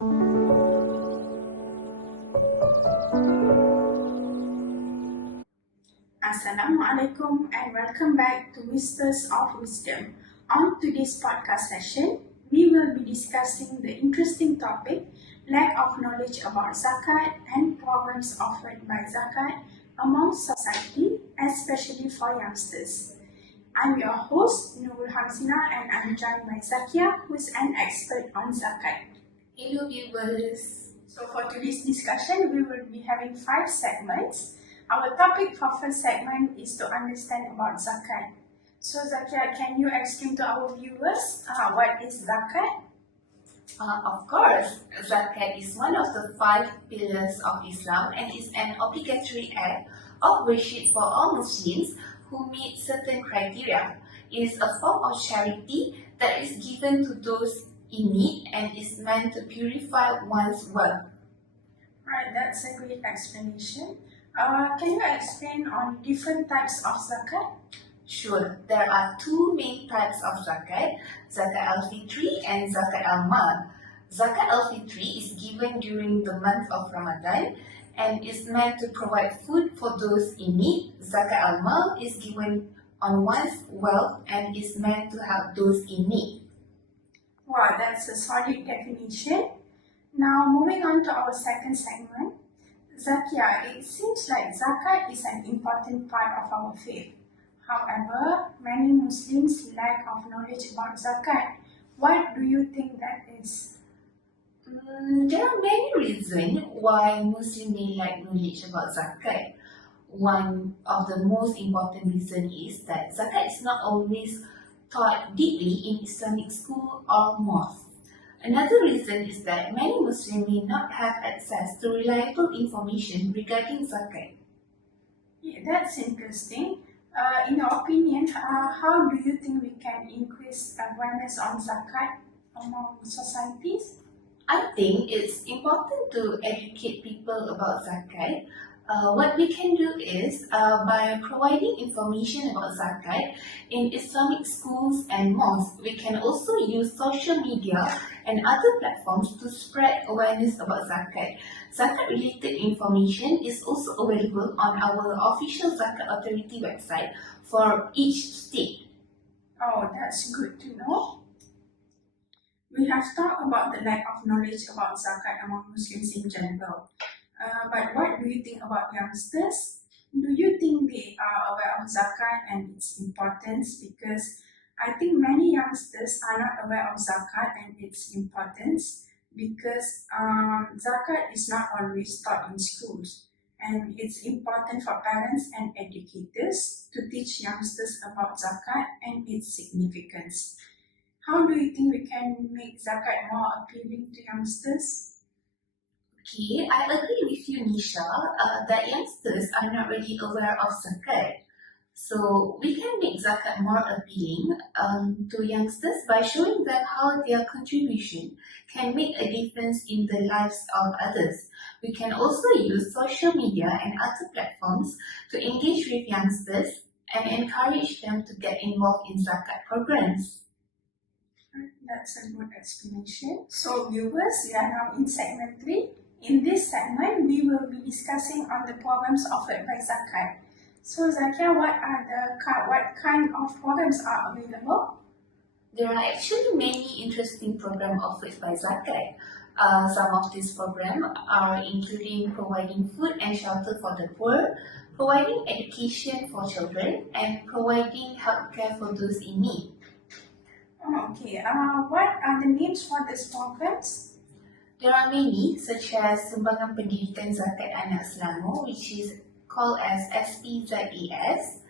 Assalamualaikum and welcome back to Whispers of Wisdom. On today's podcast session, we will be discussing the interesting topic, lack of knowledge about zakat and programs offered by zakat among society, especially for youngsters. I'm your host, Nurul Hamzina, and I'm joined by Zakia, who is an expert on zakat. Hello viewers. So for today's discussion, we will be having 5 segments. Our topic for first segment is to understand about zakat. So Zakia, can you explain to our viewers what is zakat? Of course, zakat is one of the 5 pillars of Islam and is an obligatory act of worship for all Muslims who meet certain criteria. It is a form of charity that is given to those in need and is meant to purify one's wealth. Right, that's a great explanation. Can you explain on different types of zakat? Sure, there are 2 main types of zakat, zakat al-fitri and zakat al-mal. Zakat al-fitri is given during the month of Ramadan and is meant to provide food for those in need. Zakat al-mal is given on one's wealth and is meant to help those in need. Wow, that's a solid definition. Now moving on to our second segment. Zakia, it seems like zakat is an important part of our faith. However, many Muslims lack of knowledge about zakat. What do you think that is? There are many reasons why Muslims may lack knowledge about zakat. One of the most important reasons is that zakat is not always taught deeply in Islamic school or mosque. Another reason is that many Muslims may not have access to reliable information regarding zakat. Yeah, that's interesting. In your opinion, how do you think we can increase awareness on zakat among societies? I think it's important to educate people about zakat. What we can do is by providing information about zakat in Islamic schools and mosques, we can also use social media and other platforms to spread awareness about zakat. Zakat-related information is also available on our official Zakat Authority website for each state. Oh, that's good to know. We have talked about the lack of knowledge about zakat among Muslims in general. But what do you think about youngsters? Do you think they are aware of zakat and its importance? Because I think many youngsters are not aware of zakat and its importance because zakat is not always taught in schools. And it's important for parents and educators to teach youngsters about zakat and its significance. How do you think we can make zakat more appealing to youngsters? Okay, I agree with you, Nisha, that youngsters are not really aware of zakat. So we can make zakat more appealing to youngsters by showing them how their contribution can make a difference in the lives of others. We can also use social media and other platforms to engage with youngsters and encourage them to get involved in zakat programs. That's a good explanation. So viewers, we are now in segment 3. In this segment, we will be discussing on the programs offered by zakat. So Zakia, what kind of programs are available? There are actually many interesting programs offered by zakat. Some of these programs are including providing food and shelter for the poor, providing education for children, and providing healthcare for those in need. Okay, what are the names for these programs? There are many, such as Sumbangan Pendidikan Zakat Anak Selangor, which is called as SPZAS.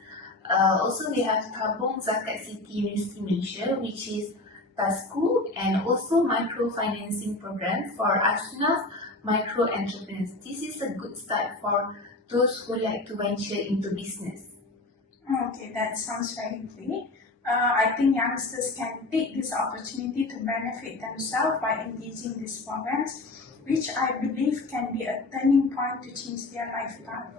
Also, we have Tabung Zakat City University Malaysia, which is TASCU, and also microfinancing program for Asnaf micro entrepreneurs. This is a good start for those who like to venture into business. Okay, that sounds very great. I think youngsters can take this opportunity to benefit themselves by engaging these programs, which I believe can be a turning point to change their life path.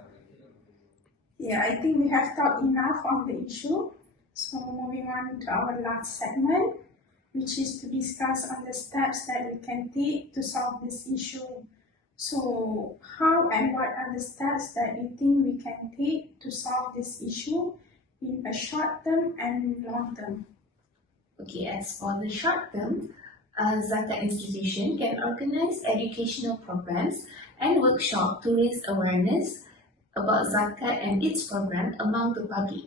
Yeah, I think we have talked enough on the issue. So moving on to our last segment. which is to discuss on the steps that we can take to solve this issue. So, how and what are the steps that you think we can take to solve this issue in a short term and long term? Okay, as for the short term, zakat institution can organize educational programs and workshops to raise awareness about zakat and its program among the public,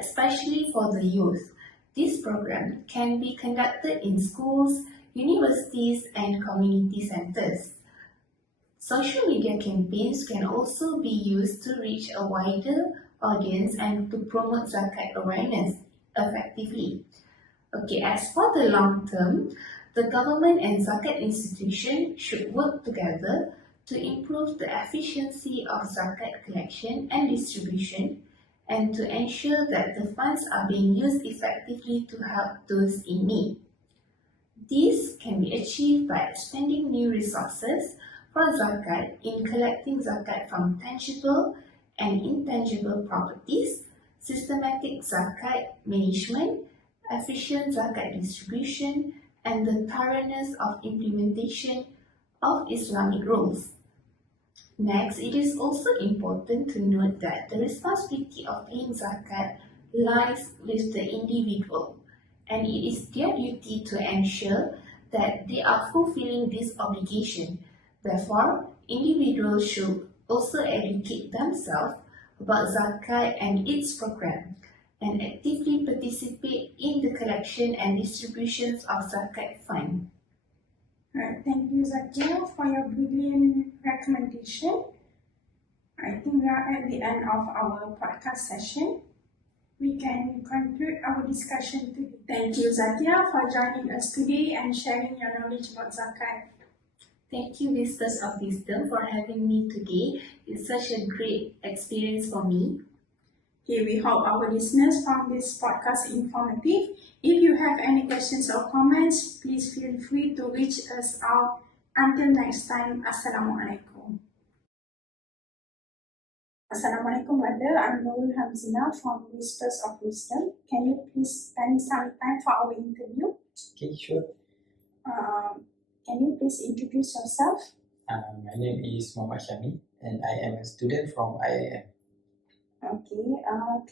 especially for the youth. This program can be conducted in schools, universities, and community centers. Social media campaigns can also be used to reach a wider audience and to promote zakat awareness effectively. Okay, as for the long term, the government and zakat institution should work together to improve the efficiency of zakat collection and distribution and to ensure that the funds are being used effectively to help those in need. This can be achieved by expanding new resources for zakat in collecting zakat from tangible and intangible properties, systematic zakat management, efficient zakat distribution, and the thoroughness of implementation of Islamic rules. Next, it is also important to note that the responsibility of paying zakat lies with the individual, and it is their duty to ensure that they are fulfilling this obligation. Therefore, individuals should also educate themselves about zakat and its program, and actively participate in the collection and distributions of zakat fund. Right, thank you, Zakia, for your brilliant recommendation. I think we are at the end of our podcast session. We can conclude our discussion today. Thank you, Zakia, for joining us today and sharing your knowledge about zakat. Thank you, Whispers of Wisdom, for having me today. It's such a great experience for me. Okay, we hope our listeners found this podcast informative. If you have any questions or comments, please feel free to reach us out. Until next time, Assalamualaikum. Assalamualaikum, brother. I'm Nurul Hamzina from Whispers of Wisdom. Can you please spend some time for our interview? Okay, sure. Can you please introduce yourself? My name is Muhammad Shami and I am a student from IIM. Okay,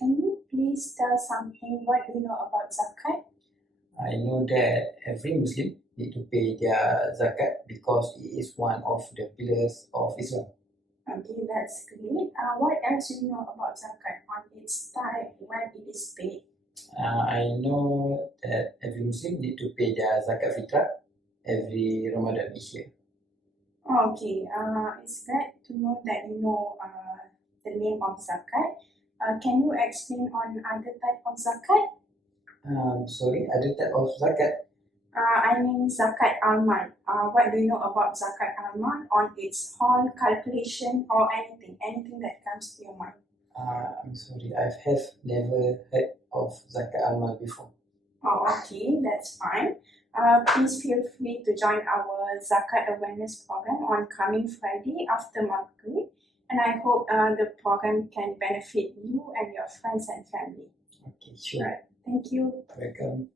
can you please tell something what you know about zakat? I know that every Muslim need to pay their zakat because it is one of the pillars of Islam. Okay, that's great. What else do you know about zakat on its type, when it is paid? I know that every Muslim need to pay their zakat fitrah every Ramadan each year. Okay, it's glad to know that you know the name of zakat. Can you explain on other type of zakat? Sorry, other type of zakat? I mean zakat al-mal. What do you know about zakat al-mal on its whole calculation or anything that comes to your mind? I'm sorry, I have never heard of zakat al-mal before. Oh, okay, that's fine. Please feel free to join our zakat awareness program on coming Friday after Maghrib, and I hope the program can benefit you and your friends and family. Okay, sure. Right. Thank you. Welcome.